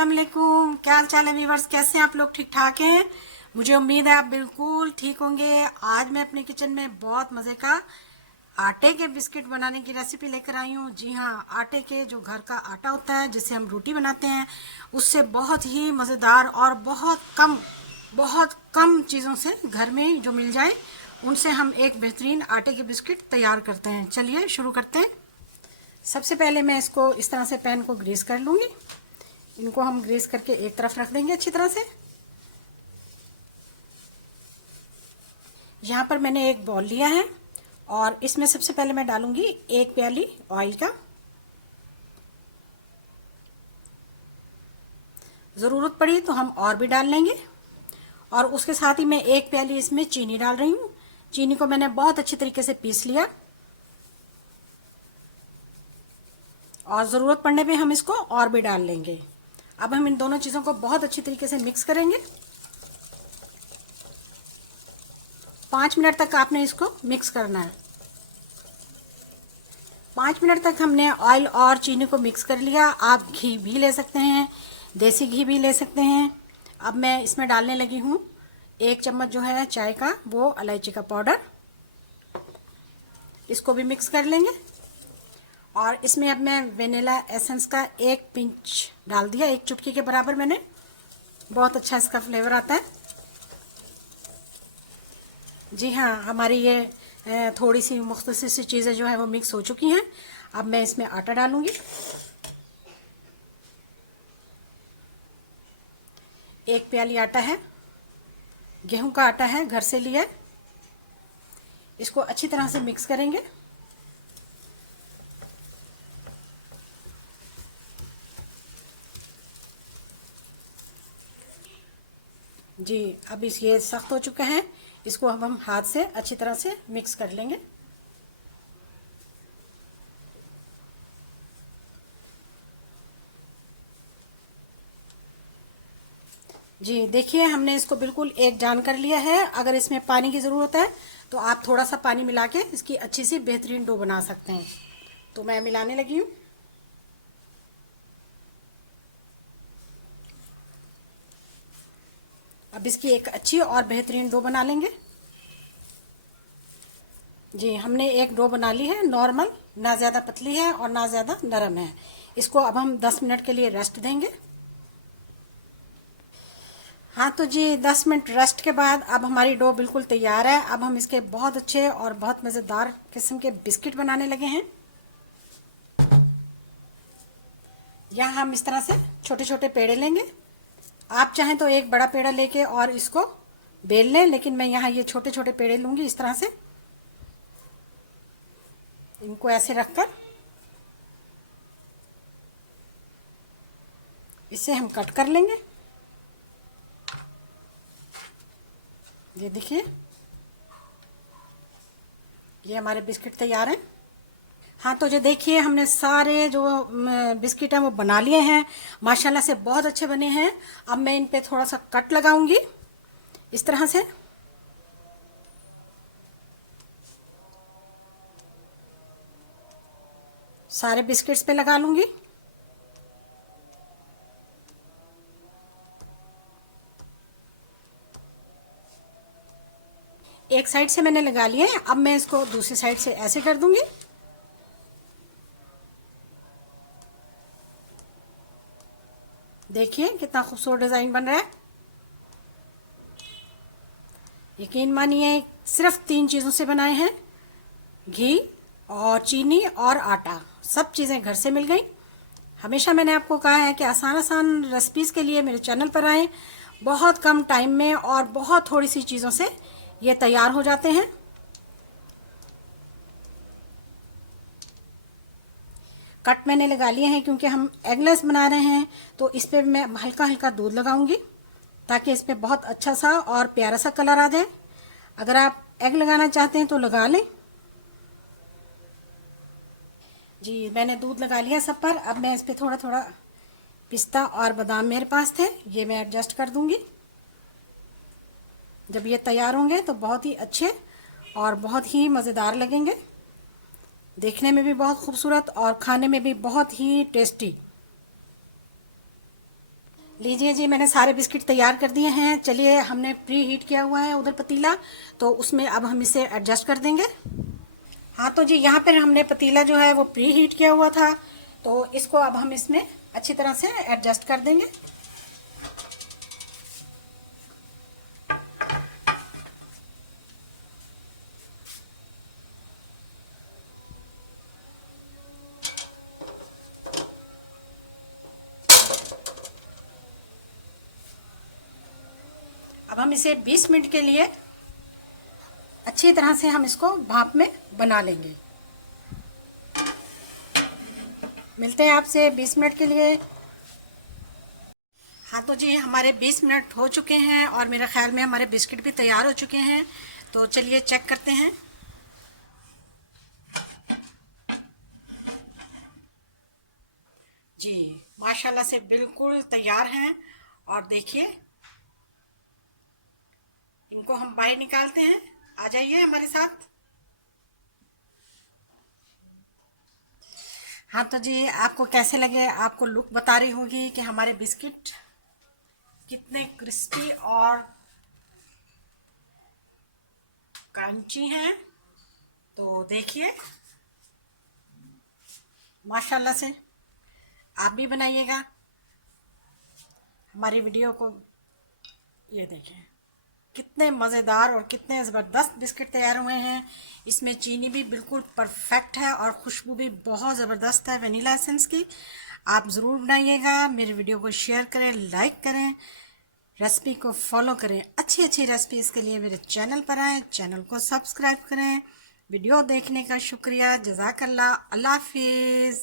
अस्सलाम वालेकुम। क्या हाल चाल है व्यूवर्स, कैसे हैं आप लोग? ठीक ठाक हैं? मुझे उम्मीद है आप बिल्कुल ठीक होंगे। आज मैं अपने किचन में बहुत मज़े का आटे के बिस्किट बनाने की रेसिपी लेकर आई हूँ। जी हाँ, आटे के जो घर का आटा होता है जिससे हम रोटी बनाते हैं, उससे बहुत ही मज़ेदार और बहुत कम चीज़ों से घर में जो मिल जाए उनसे हम एक बेहतरीन आटे के बिस्किट तैयार करते हैं। चलिए शुरू करते हैं। सबसे पहले मैं इसको इस तरह से पैन को ग्रीस कर लूँगी। इनको हम ग्रीस करके एक तरफ रख देंगे अच्छी तरह से। यहाँ पर मैंने एक बॉल लिया है और इसमें सबसे पहले मैं डालूंगी 1 प्याली ऑयल का। ज़रूरत पड़ी तो हम और भी डाल लेंगे। और उसके साथ ही मैं 1 प्याली इसमें चीनी डाल रही हूँ। चीनी को मैंने बहुत अच्छी तरीके से पीस लिया और ज़रूरत पड़ने पे हम इसको और भी डाल लेंगे। अब हम इन दोनों चीज़ों को बहुत अच्छी तरीके से मिक्स करेंगे। 5 मिनट तक आपने इसको मिक्स करना है। 5 मिनट तक हमने ऑयल और चीनी को मिक्स कर लिया। आप घी भी ले सकते हैं, देसी घी भी ले सकते हैं। अब मैं इसमें डालने लगी हूँ 1 चम्मच जो है चाय का वो इलायची का पाउडर। इसको भी मिक्स कर लेंगे। और इसमें अब मैं वेनिला एसेंस का 1 पिंच डाल दिया, 1 चुटकी के बराबर मैंने। बहुत अच्छा इसका फ्लेवर आता है। जी हाँ, हमारी ये थोड़ी सी मुख्तसर सी चीज़ें जो है वो मिक्स हो चुकी हैं। अब मैं इसमें आटा डालूंगी। 1 प्याली आटा है, गेहूं का आटा है, घर से लिया। इसको अच्छी तरह से मिक्स करेंगे। जी, अब ये सख्त हो चुका है। इसको अब हम हाथ से अच्छी तरह से मिक्स कर लेंगे। जी देखिए, हमने इसको बिल्कुल एक जान कर लिया है। अगर इसमें पानी की ज़रूरत है तो आप थोड़ा सा पानी मिला के इसकी अच्छी सी बेहतरीन डो बना सकते हैं। तो मैं मिलाने लगी हूँ। अब इसकी एक अच्छी और बेहतरीन डो बना लेंगे। जी, हमने एक डो बना ली है, नॉर्मल, ना ज़्यादा पतली है और ना ज़्यादा नरम है। इसको अब हम 10 मिनट के लिए रेस्ट देंगे। हाँ तो जी, 10 मिनट रेस्ट के बाद अब हमारी डो बिल्कुल तैयार है। अब हम इसके बहुत अच्छे और बहुत मज़ेदार किस्म के बिस्किट बनाने लगे हैं। यहाँ हम इस तरह से छोटे छोटे पेड़े लेंगे। आप चाहें तो एक बड़ा पेड़ा लेके और इसको बेल लें, लेकिन मैं यहाँ ये छोटे छोटे पेड़े लूँगी। इस तरह से इनको ऐसे रखकर इसे हम कट कर लेंगे। ये देखिए, ये हमारे बिस्किट तैयार हैं। हाँ तो जो देखिए, हमने सारे जो बिस्किट हैं वो बना लिए हैं। माशाल्लाह से बहुत अच्छे बने हैं। अब मैं इन पे थोड़ा सा कट लगाऊंगी इस तरह से। सारे बिस्किट्स पे लगा लूंगी। एक साइड से मैंने लगा लिए हैं। अब मैं इसको दूसरी साइड से ऐसे कर दूंगी। देखिए कितना खूबसूरत डिजाइन बन रहा है। यकीन मानिए, सिर्फ 3 चीजों से बनाए हैं, घी और चीनी और आटा। सब चीजें घर से मिल गई। हमेशा मैंने आपको कहा है कि आसान आसान रेसिपीज के लिए मेरे चैनल पर आएं। बहुत कम टाइम में और बहुत थोड़ी सी चीजों से ये तैयार हो जाते हैं। कट मैंने लगा लिए हैं क्योंकि हम एगलेस बना रहे हैं। तो इस पे मैं हल्का हल्का दूध लगाऊंगी ताकि इस पे बहुत अच्छा सा और प्यारा सा कलर आ जाए। अगर आप एग लगाना चाहते हैं तो लगा लें। जी, मैंने दूध लगा लिया सब पर। अब मैं इस पे थोड़ा थोड़ा पिस्ता और बादाम मेरे पास थे, ये मैं एडजस्ट कर दूंगी। जब ये तैयार होंगे तो बहुत ही अच्छे और बहुत ही मज़ेदार लगेंगे। देखने में भी बहुत खूबसूरत और खाने में भी बहुत ही टेस्टी। लीजिए जी, मैंने सारे बिस्किट तैयार कर दिए हैं। चलिए, हमने प्री हीट किया हुआ है उधर पतीला, तो उसमें अब हम इसे एडजस्ट कर देंगे। हाँ तो जी, यहाँ पर हमने पतीला जो है वो प्री हीट किया हुआ था, तो इसको अब हम इसमें अच्छी तरह से एडजस्ट कर देंगे। अब हम इसे 20 मिनट के लिए अच्छी तरह से हम इसको भाप में बना लेंगे। मिलते हैं आपसे 20 मिनट के लिए। हाँ तो जी, हमारे 20 मिनट हो चुके हैं और मेरे ख्याल में हमारे बिस्किट भी तैयार हो चुके हैं। तो चलिए चेक करते हैं। जी, माशाल्लाह से बिल्कुल तैयार हैं। और देखिए, इनको हम बाहर निकालते हैं। आ जाइए हमारे साथ। हाँ तो जी, आपको कैसे लगे, आपको लुक बता रही होगी कि हमारे बिस्किट कितने क्रिस्पी और क्रंची हैं। तो देखिए, माशाल्लाह से आप भी बनाइएगा हमारी वीडियो को। ये देखें, कितने मज़ेदार और कितने ज़बरदस्त बिस्किट तैयार हुए हैं। इसमें चीनी भी बिल्कुल परफेक्ट है और खुशबू भी बहुत ज़बरदस्त है वनीला एसेंस की। आप ज़रूर बनाइएगा। मेरी वीडियो को शेयर करें, लाइक करें, रेसिपी को फॉलो करें। अच्छी अच्छी रेसिपीज़ के लिए मेरे चैनल पर आएँ, चैनल को सब्सक्राइब करें। वीडियो देखने का शुक्रिया। जज़ाकल्लाह। अल्लाह हाफिज़।